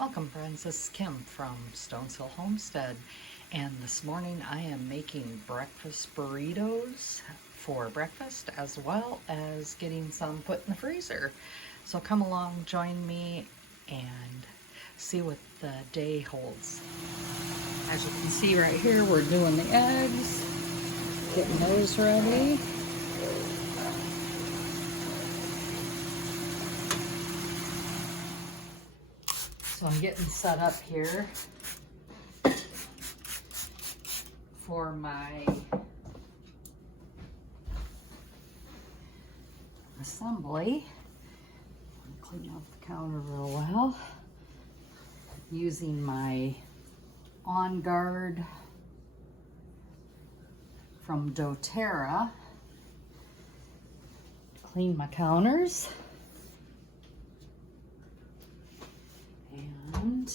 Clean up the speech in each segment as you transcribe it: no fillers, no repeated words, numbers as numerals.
Welcome friends, this is Kim from Stones Hill Homestead, and this morning I am making breakfast burritos for breakfast as well as getting some put in the freezer. So come along, join me, and see what the day holds. As you can see right here, we're doing the eggs, getting those ready. So I'm getting set up here for my assembly. Clean off the counter real well. Using my On Guard from doTERRA to clean my counters. And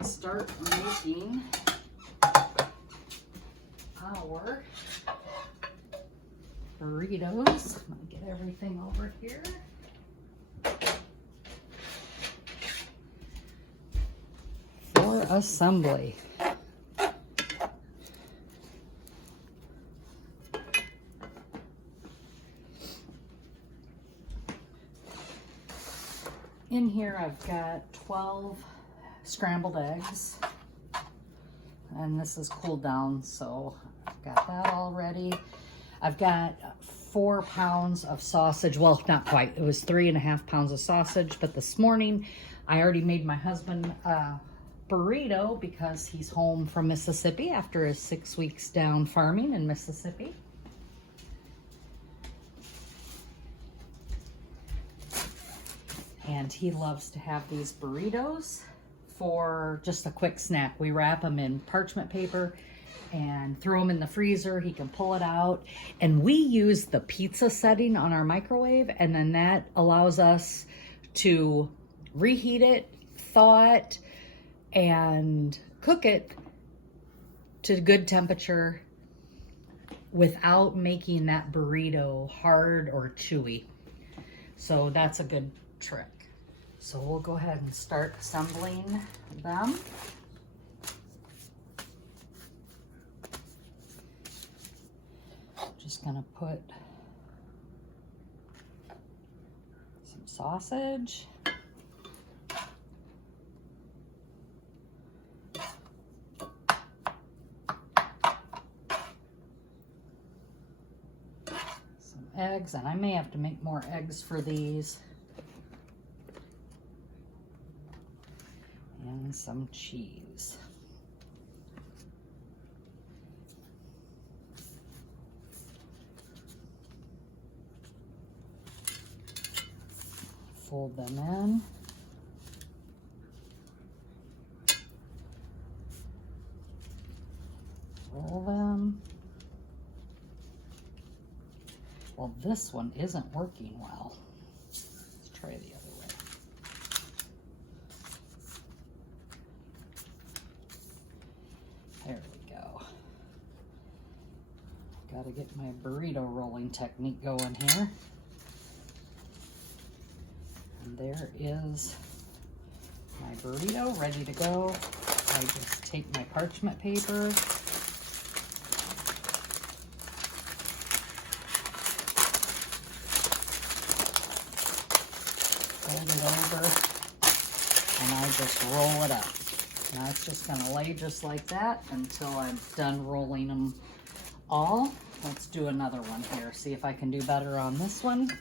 start making our burritos. I'm gonna get everything over here. For assembly. In here I've got 12 scrambled eggs, and this is cooled down, so I've got that all ready. I've got 4 pounds of sausage. Well, not quite. It was 3.5 pounds of sausage, but this morning I already made my husband a burrito because he's home from Mississippi after his 6 weeks down farming in Mississippi. And he loves to have these burritos for just a quick snack. We wrap them in parchment paper and throw them in the freezer. He can pull it out. And we use the pizza setting on our microwave, and then that allows us to reheat it, thaw it, and cook it to good temperature without making that burrito hard or chewy. So that's a good trick. So we'll go ahead and start assembling them. Just gonna put some sausage, some eggs, and I may have to make more eggs for these. And some cheese. Fold them in. Roll them. Well, this one isn't working well. Let's try the other way. There we go. Got to get my burrito rolling technique going here. And there is my burrito ready to go. I just take my parchment paper, fold it over, and I just roll it up. Now it's just gonna lay just like that until I'm done rolling them all. Let's do another one here, see if I can do better on this one.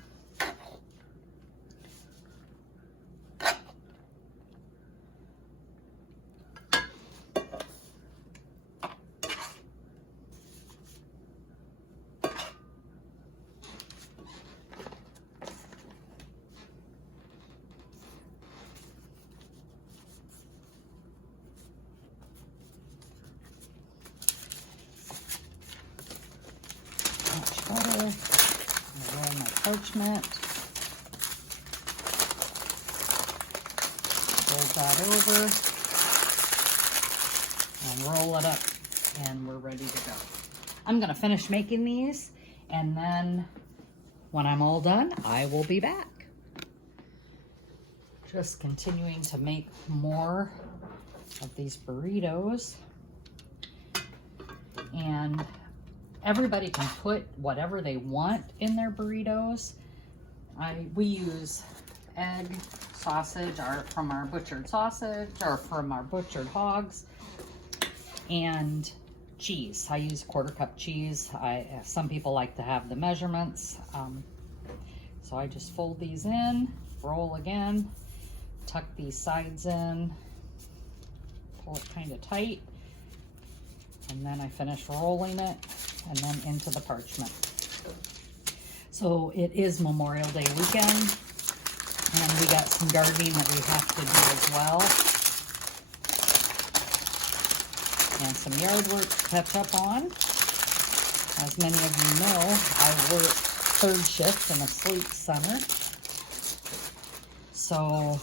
Butter, roll my parchment, fold that over, and roll it up, and we're ready to go. I'm going to finish making these, and then when I'm all done, I will be back. just continuing to make more of these burritos. And everybody can put whatever they want in their burritos. We use egg, sausage, from our butchered sausage, or from our butchered hogs, and cheese. I use 1/4 cup cheese. Some people like to have the measurements. So I just fold these in, roll again, tuck these sides in, pull it kind of tight, and then I finish rolling it and then into the parchment. So it is Memorial Day weekend, and we got some gardening that we have to do as well, and some yard work to catch up on. As many of you know, I work 3rd shift in a sleep center, so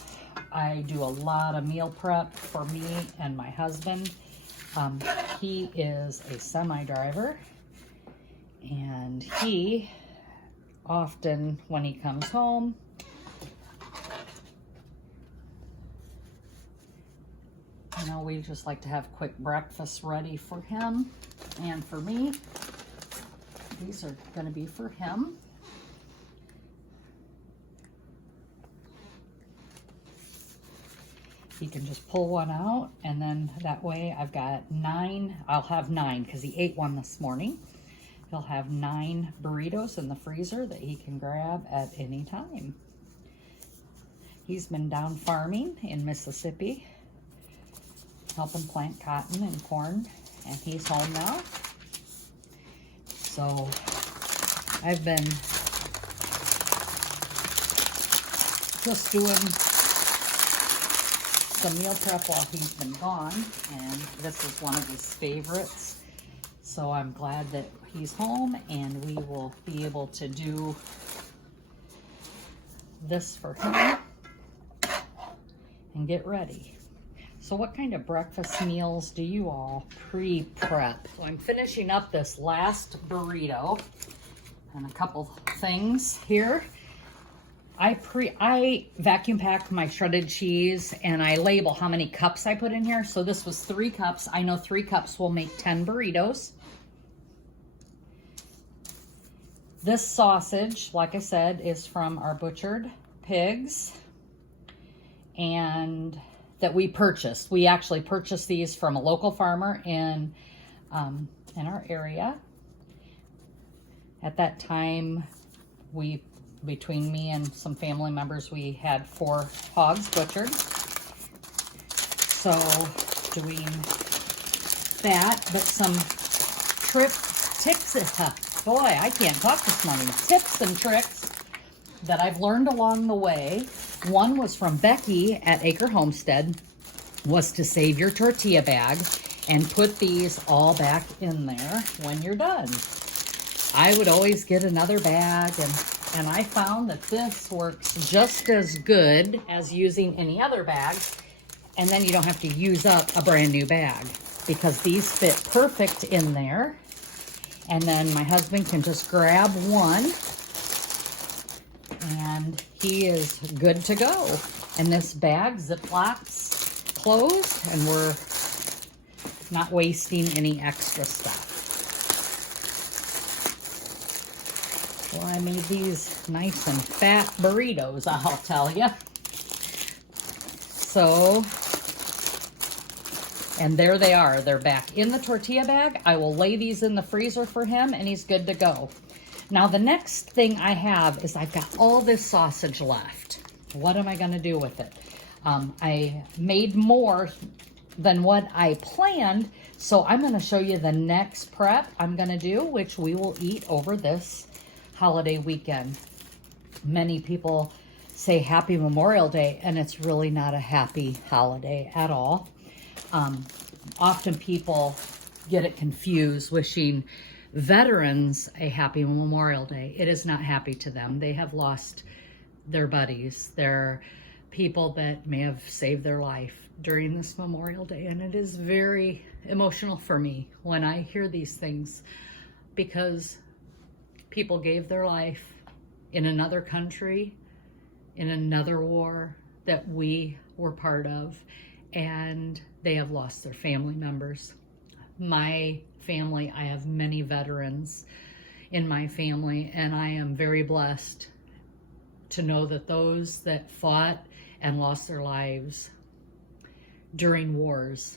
I do a lot of meal prep for me and my husband. He is a semi-driver, and he often, when he comes home, you know, we just like to have quick breakfast ready for him and for me. These are going to be for him. He can just pull one out, and then that way I've got 9. I'll have 9 because he ate one this morning. He'll have 9 burritos in the freezer that he can grab at any time. He's been down farming in Mississippi, helping plant cotton and corn, and he's home now. So I've been just doing some meal prep while he's been gone, and this is one of his favorites. So I'm glad that he's home, and we will be able to do this for him and get ready. So what kind of breakfast meals do you all pre-prep? So I'm finishing up this last burrito and a couple things here. I vacuum pack my shredded cheese, and I label how many cups I put in here. So this was 3 cups. I know 3 cups will make 10 burritos. This sausage, like I said, is from our butchered pigs, and that we purchased. We actually purchased these from a local farmer in our area. At that time, between me and some family members, we had 4 hogs butchered. So doing that, but some tips, boy, I can't talk this morning. Tips and tricks that I've learned along the way. One was from Becky at Epicure Homestead, was to save your tortilla bag and put these all back in there when you're done. I would always get another bag, and I found that this works just as good as using any other bag, and then you don't have to use up a brand new bag because these fit perfect in there. And then my husband can just grab one, and he is good to go. And this bag Ziplocs closed, and we're not wasting any extra stuff. Well, I made these nice and fat burritos, I'll tell you. So, and there they are. They're back in the tortilla bag. I will lay these in the freezer for him, and he's good to go. Now, the next thing I have is I've got all this sausage left. What am I going to do with it? I made more than what I planned, so I'm going to show you the next prep I'm going to do, which we will eat over this holiday weekend. Many people say Happy Memorial Day, and it's really not a happy holiday at all. Often people get it confused, wishing veterans a happy Memorial Day. It is not happy to them. They have lost their buddies, their people that may have saved their life during this Memorial Day, and it is very emotional for me when I hear these things, because people gave their life in another country, in another war that we were part of, and they have lost their family members. My family, I have many veterans in my family, and I am very blessed to know that those that fought and lost their lives during wars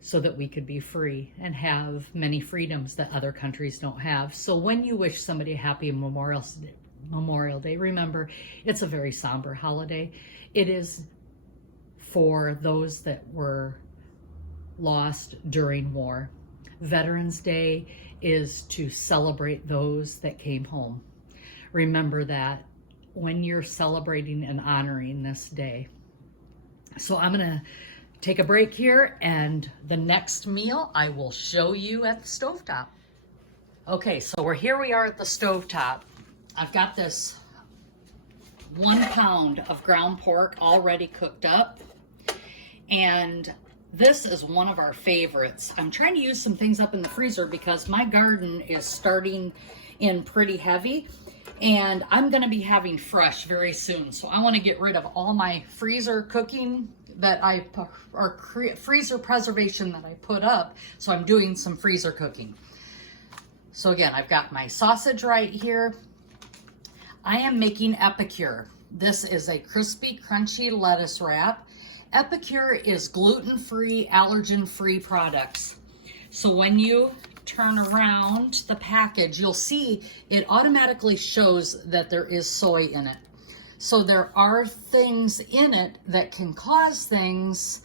so that we could be free and have many freedoms that other countries don't have. So when you wish somebody a happy Memorial Day, remember, it's a very somber holiday. It is for those that were lost during war. Veterans Day is to celebrate those that came home. Remember that when you're celebrating and honoring this day. So I'm gonna take a break here, and the next meal I will show you at the stovetop. Okay, so we are at the stovetop. I've got this 1 pound of ground pork already cooked up, and this is one of our favorites. I'm trying to use some things up in the freezer because my garden is starting in pretty heavy, and I'm gonna be having fresh very soon. So I wanna get rid of all my freezer cooking freezer preservation that I put up. So I'm doing some freezer cooking. So again, I've got my sausage right here. I am making Epicure. This is a crispy, crunchy lettuce wrap. Epicure is gluten-free, allergen-free products. So when you turn around the package, you'll see it automatically shows that there is soy in it. So there are things in it that can cause things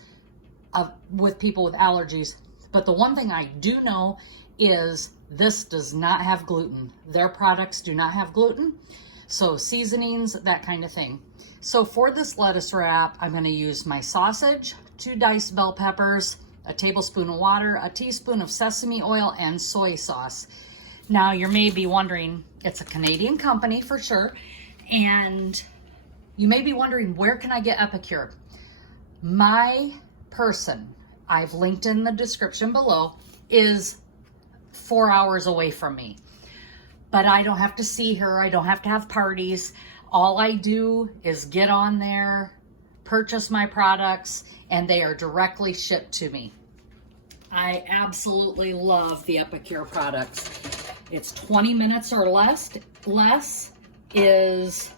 with people with allergies. But the one thing I do know is this does not have gluten. Their products do not have gluten. So seasonings, that kind of thing. So for this lettuce wrap, I'm going to use my sausage, 2 diced bell peppers, a tablespoon of water, a teaspoon of sesame oil, and soy sauce. Now you may be wondering, it's a Canadian company for sure, and you may be wondering, where can I get Epicure? My person, I've linked in the description below, is 4 hours away from me. But I don't have to see her. I don't have to have parties. All I do is get on there, purchase my products, and they are directly shipped to me. I absolutely love the Epicure products. It's 20 minutes or less is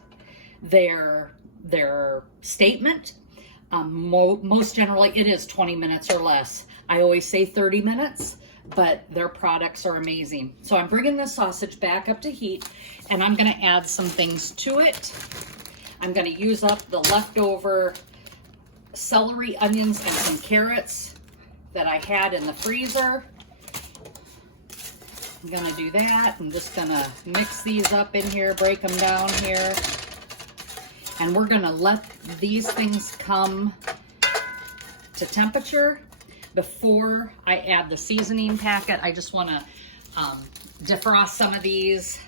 their statement. Most generally it is 20 minutes or less. I always say 30 minutes, but their products are amazing. So I'm bringing the sausage back up to heat, and I'm gonna add some things to it. I'm gonna use up the leftover celery, onions, and some carrots that I had in the freezer. I'm gonna do that. I'm just gonna mix these up in here, break them down here. And we're gonna let these things come to temperature before I add the seasoning packet. I just wanna defrost some of these.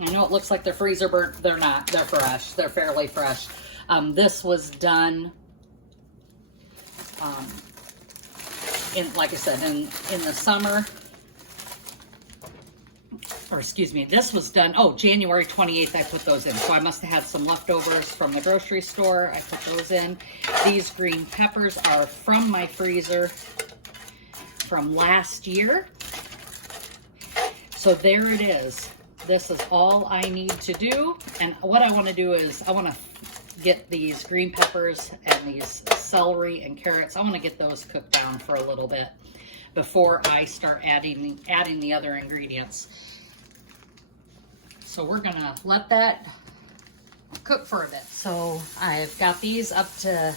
I know it looks like they're freezer burnt. They're not, they're fresh. They're fairly fresh. This was done, like I said, in the summer. Or excuse me, this was done, January 28th I put those in. So I must have had some leftovers from the grocery store. I put those in. These green peppers are from my freezer from last year. So there it is. This is all I need to do. And what I want to do is I want to get these green peppers and these celery and carrots. I want to get those cooked down for a little bit before I start adding the other ingredients. So we're gonna let that cook for a bit. So I've got these up to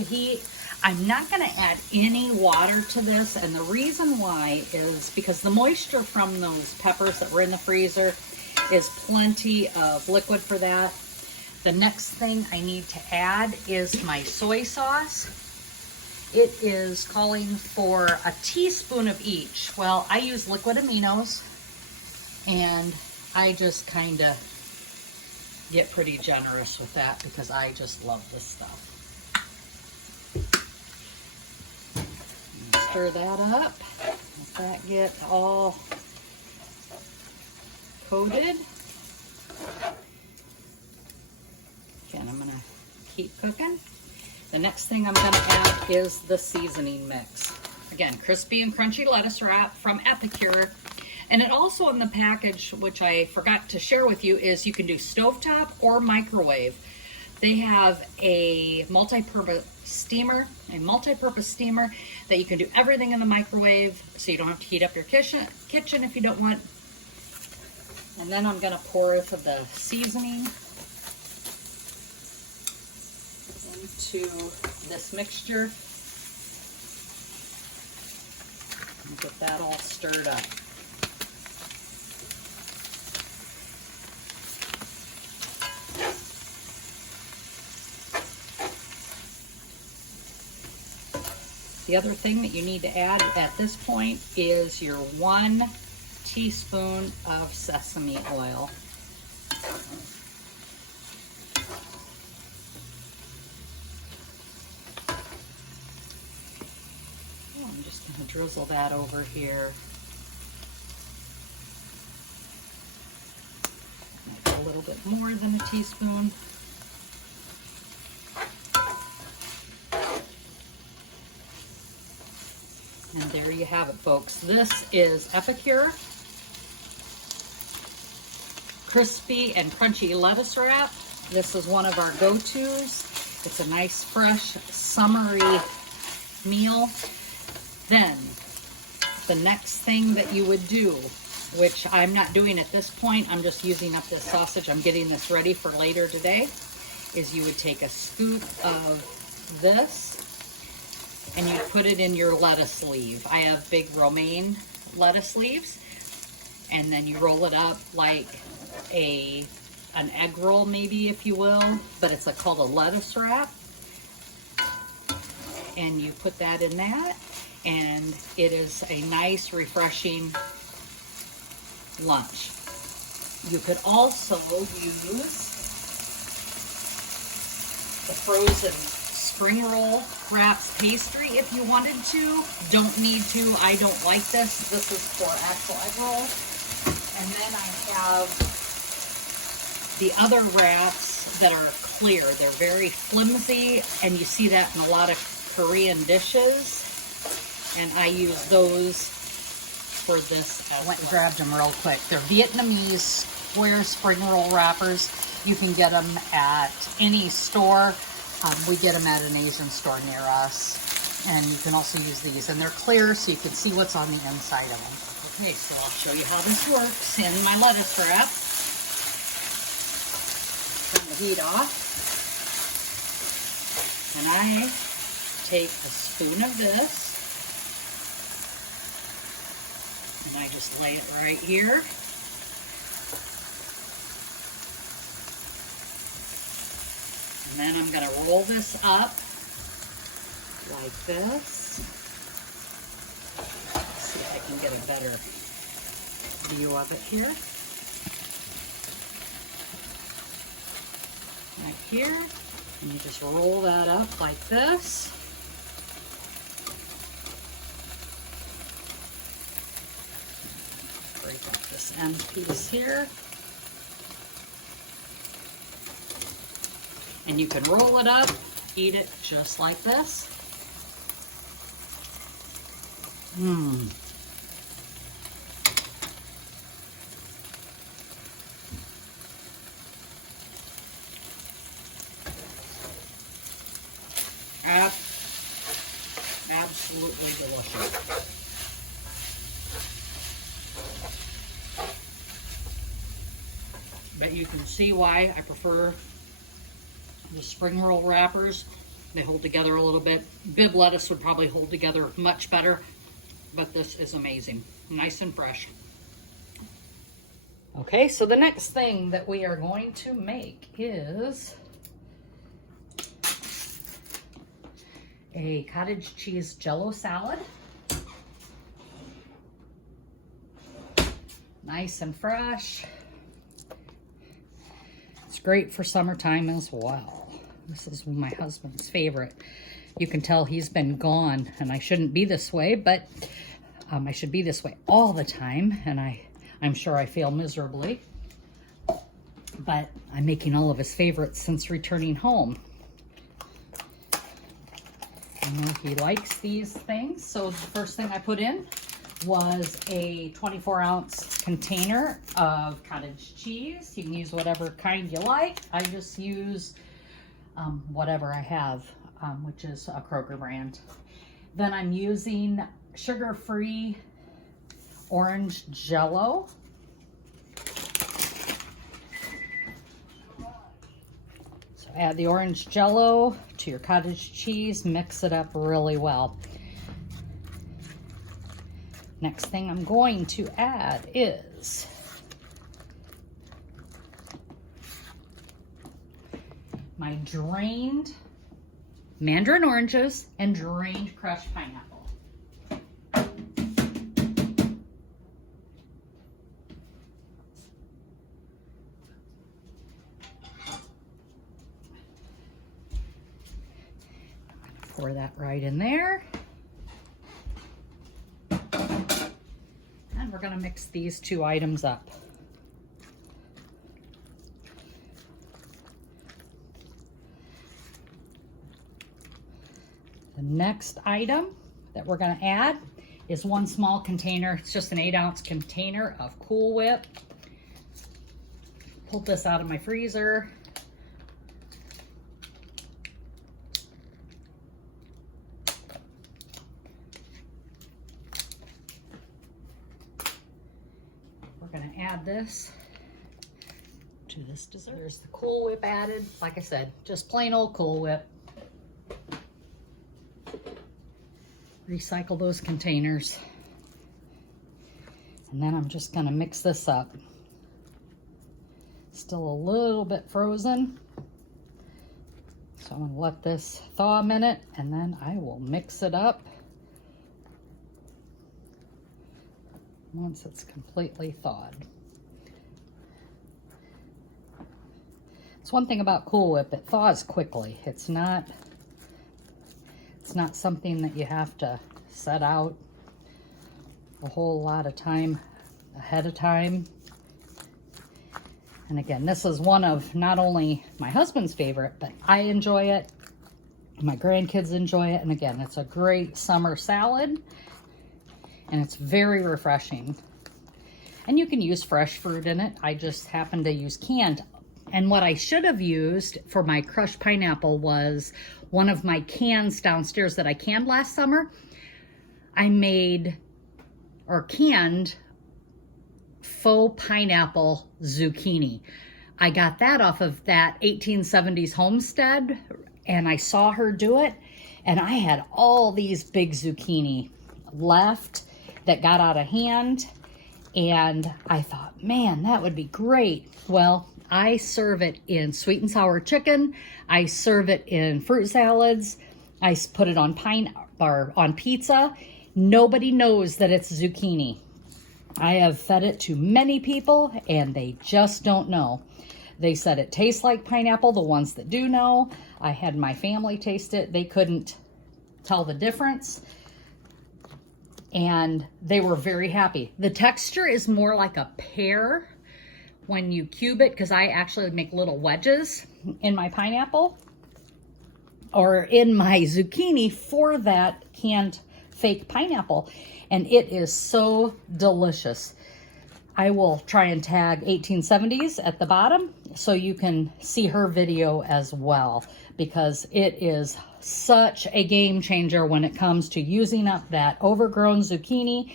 heat. I'm not gonna add any water to this, and the reason why is because the moisture from those peppers that were in the freezer is plenty of liquid for that. The next thing I need to add is my soy sauce. It is calling for a teaspoon of each. Well, I use liquid aminos, and I just kind of get pretty generous with that because I just love this stuff. Stir that up. Let that get all coated. Again, I'm going to keep cooking. The next thing I'm gonna add is the seasoning mix. Again, crispy and crunchy lettuce wrap from Epicure. And it also in the package, which I forgot to share with you, is you can do stovetop or microwave. They have a multi-purpose steamer that you can do everything in the microwave, so you don't have to heat up your kitchen if you don't want. And then I'm gonna pour the seasoning into this mixture and get that all stirred up. The other thing that you need to add at this point is your 1 teaspoon of sesame oil. I'm just going to drizzle that over here. Maybe a little bit more than a teaspoon. And there you have it, folks. This is Epicure crispy and crunchy lettuce wrap. This is one of our go-tos. It's a nice, fresh, summery meal. Then, the next thing that you would do, which I'm not doing at this point, I'm just using up this sausage, I'm getting this ready for later today, is you would take a scoop of this and you put it in your lettuce leaf. I have big romaine lettuce leaves, and then you roll it up like an egg roll, maybe, if you will, but it's called a lettuce wrap. And you put that in that, and it is a nice, refreshing lunch. You could also use the frozen spring roll wraps pastry if you wanted to. Don't need to. I don't like this. This is for actual egg roll. And then I have the other wraps that are clear. They're very flimsy, and you see that in a lot of Korean dishes. And I use those for this. I went and grabbed them real quick. They're Vietnamese square spring roll wrappers. You can get them at any store. We get them at an Asian store near us, and you can also use these, and they're clear so you can see what's on the inside of them. Okay, so I'll show you how this works in my lettuce wrap. Turn the heat off, and I take a spoon of this, and I just lay it right here. And then I'm going to roll this up like this. Let's see if I can get a better view of it here. Right here. And you just roll that up like this. Break up this end piece here. And you can roll it up, eat it just like this. Absolutely delicious. But you can see why I prefer the spring roll wrappers. They hold together a little bit. Bib lettuce would probably hold together much better, but this is amazing. Nice and fresh. Okay, so the next thing that we are going to make is a cottage cheese jello salad. Nice and fresh. It's great for summertime as well. This is my husband's favorite. You can tell he's been gone, and I shouldn't be this way, but I should be this way all the time, and I'm sure I fail miserably. But I'm making all of his favorites since returning home. I know he likes these things. So the first thing I put in was a 24-ounce container of cottage cheese. You can use whatever kind you like. I just use whatever I have, which is a Kroger brand. Then I'm using sugar-free orange Jello. So add the orange Jello to your cottage cheese, mix it up really well. Next thing I'm going to add is my drained mandarin oranges and drained crushed pineapple. Pour that right in there. And we're going to mix these two items up. The next item that we're going to add is one small container. It's just an 8-ounce container of Cool Whip. Pulled this out of my freezer. We're going to add this to this dessert. There's the Cool Whip added. Like I said, just plain old Cool Whip. Recycle those containers. And then I'm just going to mix this up. Still a little bit frozen. So I'm going to let this thaw a minute and then I will mix it up once it's completely thawed. It's one thing about Cool Whip, it thaws quickly. It's not something that you have to set out a whole lot of time ahead of time. And again, this is one of not only my husband's favorite, but I enjoy it. My grandkids enjoy it. And again, it's a great summer salad and it's very refreshing. And you can use fresh fruit in it. I just happen to use canned. And what I should have used for my crushed pineapple was one of my cans downstairs that I canned last summer. I made or canned faux pineapple zucchini. I got that off of that 1870s Homestead and I saw her do it. And I had all these big zucchini left that got out of hand. And I thought, man, that would be great. Well, I serve it in sweet and sour chicken. I serve it in fruit salads. I put it on on pizza. Nobody knows that it's zucchini. I have fed it to many people and they just don't know. They said it tastes like pineapple, the ones that do know. I had my family taste it. They couldn't tell the difference. And they were very happy. The texture is more like a pear when you cube it, because I actually make little wedges in my pineapple or in my zucchini for that canned fake pineapple. And it is so delicious. I will try and tag 1870s at the bottom so you can see her video as well, because it is such a game changer when it comes to using up that overgrown zucchini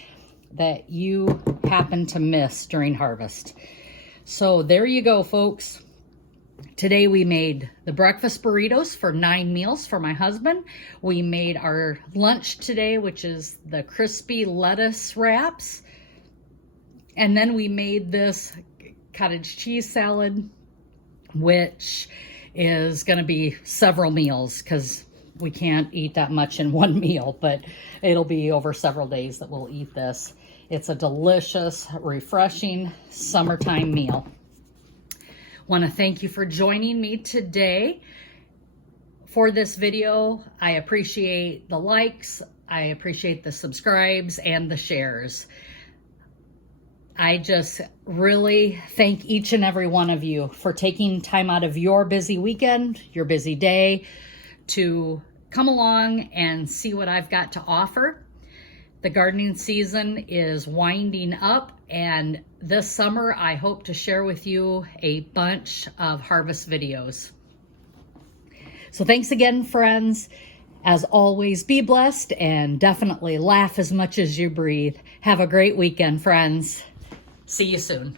that you happen to miss during harvest. So there you go, folks. Today we made the breakfast burritos for 9 meals for my husband. We made our lunch today, which is the crispy lettuce wraps. And then we made this cottage cheese salad, which is going to be several meals because we can't eat that much in one meal, but it'll be over several days that we'll eat this. It's a delicious, refreshing summertime meal. Want to thank you for joining me today for this video. I appreciate the likes, I appreciate the subscribes and the shares. I just really thank each and every one of you for taking time out of your busy weekend, your busy day, to come along and see what I've got to offer. The gardening season is winding up, and this summer I hope to share with you a bunch of harvest videos. So thanks again, friends. As always, be blessed and definitely laugh as much as you breathe. Have a great weekend, friends. See you soon.